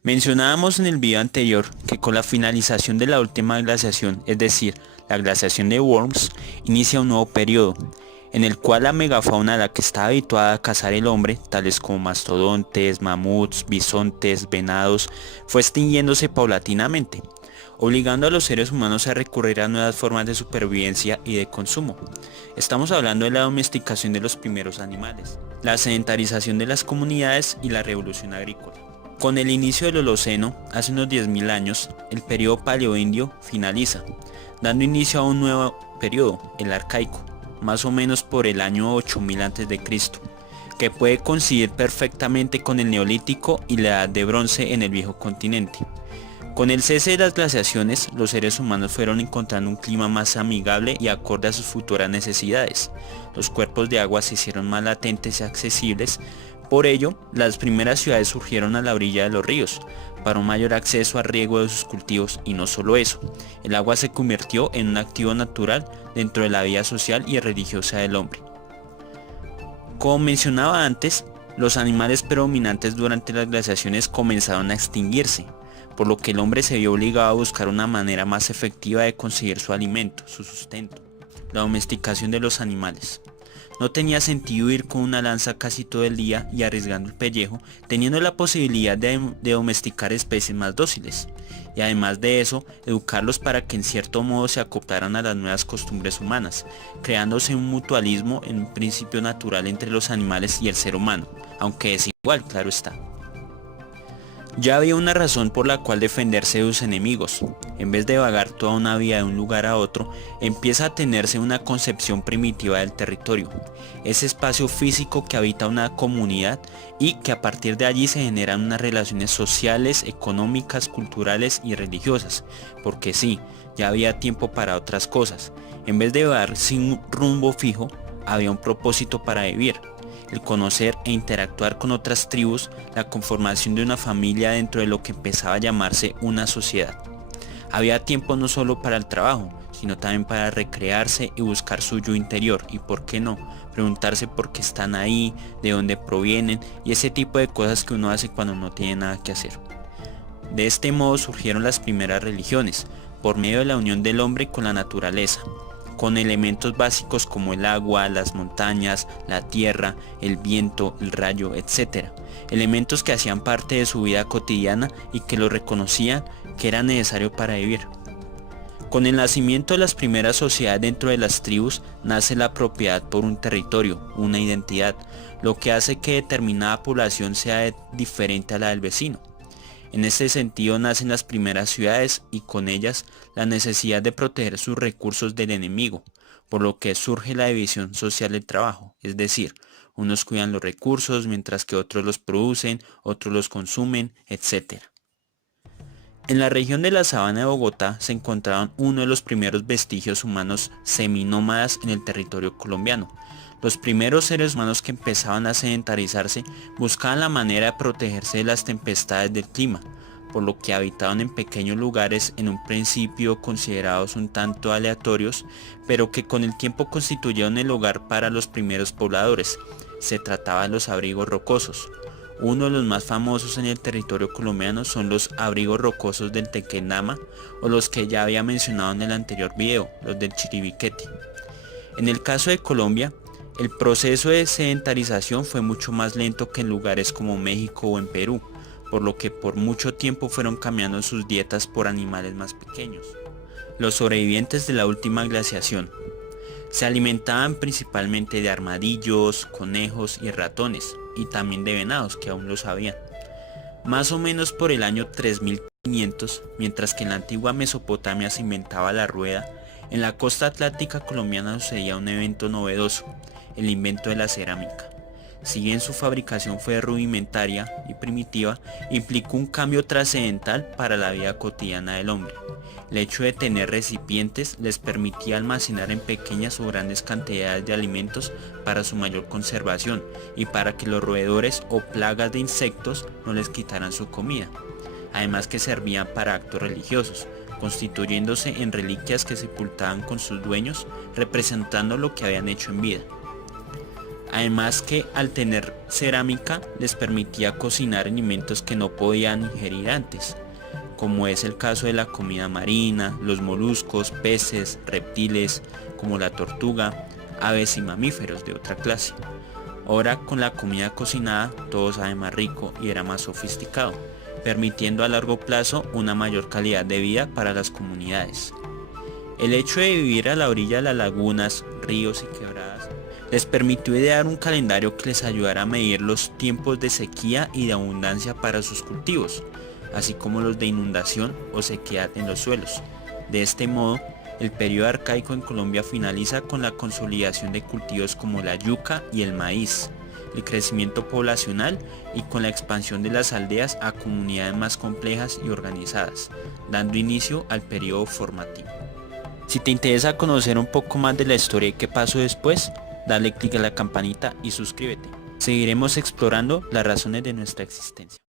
Mencionábamos en el video anterior que con la finalización de la última glaciación, es decir, la glaciación de Worms, inicia un nuevo periodo, en el cual la megafauna a la que está habituada a cazar el hombre, tales como mastodontes, mamuts, bisontes, venados, fue extinguiéndose paulatinamente, obligando a los seres humanos a recurrir a nuevas formas de supervivencia y de consumo. Estamos hablando de la domesticación de los primeros animales, la sedentarización de las comunidades y la revolución agrícola. Con el inicio del Holoceno, hace unos 10.000 años, el periodo paleoindio finaliza, dando inicio a un nuevo periodo, el arcaico, más o menos por el año 8000 a.C., que puede coincidir perfectamente con el Neolítico y la Edad de Bronce en el viejo continente. Con el cese de las glaciaciones, los seres humanos fueron encontrando un clima más amigable y acorde a sus futuras necesidades. Los cuerpos de agua se hicieron más latentes y accesibles. Por ello, las primeras ciudades surgieron a la orilla de los ríos, para un mayor acceso al riego de sus cultivos, y no solo eso, el agua se convirtió en un activo natural dentro de la vida social y religiosa del hombre. Como mencionaba antes, los animales predominantes durante las glaciaciones comenzaron a extinguirse, por lo que el hombre se vio obligado a buscar una manera más efectiva de conseguir su alimento, su sustento. La domesticación de los animales. No tenía sentido ir con una lanza casi todo el día y arriesgando el pellejo, teniendo la posibilidad de domesticar especies más dóciles. Y además de eso, educarlos para que en cierto modo se acoplaran a las nuevas costumbres humanas, creándose un mutualismo en un principio natural entre los animales y el ser humano, aunque desigual, claro está. Ya había una razón por la cual defenderse de sus enemigos. En vez de vagar toda una vida de un lugar a otro, empieza a tenerse una concepción primitiva del territorio, ese espacio físico que habita una comunidad y que a partir de allí se generan unas relaciones sociales, económicas, culturales y religiosas, porque sí, ya había tiempo para otras cosas. En vez de vagar sin rumbo fijo, había un propósito para vivir. El conocer e interactuar con otras tribus, la conformación de una familia dentro de lo que empezaba a llamarse una sociedad. Había tiempo no solo para el trabajo, sino también para recrearse y buscar su yo interior, y por qué no, preguntarse por qué están ahí, de dónde provienen y ese tipo de cosas que uno hace cuando no tiene nada que hacer. De este modo surgieron las primeras religiones, por medio de la unión del hombre con la naturaleza, con elementos básicos como el agua, las montañas, la tierra, el viento, el rayo, etc. Elementos que hacían parte de su vida cotidiana y que lo reconocían que era necesario para vivir. Con el nacimiento de las primeras sociedades dentro de las tribus, nace la propiedad por un territorio, una identidad, lo que hace que determinada población sea diferente a la del vecino. En este sentido nacen las primeras ciudades y con ellas la necesidad de proteger sus recursos del enemigo, por lo que surge la división social del trabajo, es decir, unos cuidan los recursos mientras que otros los producen, otros los consumen, etc. En la región de la Sabana de Bogotá se encontraron uno de los primeros vestigios humanos seminómadas en el territorio colombiano. Los primeros seres humanos que empezaban a sedentarizarse buscaban la manera de protegerse de las tempestades del clima, por lo que habitaban en pequeños lugares en un principio considerados un tanto aleatorios, pero que con el tiempo constituyeron el hogar para los primeros pobladores. Se trataba de los abrigos rocosos. Uno de los más famosos en el territorio colombiano son los abrigos rocosos del Tequendama o los que ya había mencionado en el anterior video, los del Chiribiquete. En el caso de Colombia, el proceso de sedentarización fue mucho más lento que en lugares como México o en Perú, por lo que por mucho tiempo fueron cambiando sus dietas por animales más pequeños. Los sobrevivientes de la última glaciación se alimentaban principalmente de armadillos, conejos y ratones, y también de venados que aún lo sabían. Más o menos por el año 3500, mientras que en la antigua Mesopotamia se inventaba la rueda, en la costa atlántica colombiana sucedía un evento novedoso, el invento de la cerámica. Si bien su fabricación fue rudimentaria y primitiva, implicó un cambio trascendental para la vida cotidiana del hombre. El hecho de tener recipientes les permitía almacenar en pequeñas o grandes cantidades de alimentos para su mayor conservación y para que los roedores o plagas de insectos no les quitaran su comida. Además que servían para actos religiosos, constituyéndose en reliquias que sepultaban con sus dueños, representando lo que habían hecho en vida. Además que al tener cerámica les permitía cocinar alimentos que no podían ingerir antes, como es el caso de la comida marina, los moluscos, peces, reptiles como la tortuga, aves y mamíferos de otra clase. Ahora con la comida cocinada todo sabe más rico y era más sofisticado, permitiendo a largo plazo una mayor calidad de vida para las comunidades. El hecho de vivir a la orilla de las lagunas, ríos y quebradas les permitió idear un calendario que les ayudara a medir los tiempos de sequía y de abundancia para sus cultivos, así como los de inundación o sequedad en los suelos. De este modo, el periodo arcaico en Colombia finaliza con la consolidación de cultivos como la yuca y el maíz, el crecimiento poblacional y con la expansión de las aldeas a comunidades más complejas y organizadas, dando inicio al periodo formativo. Si te interesa conocer un poco más de la historia y qué pasó después, dale clic a la campanita y suscríbete. Seguiremos explorando las razones de nuestra existencia.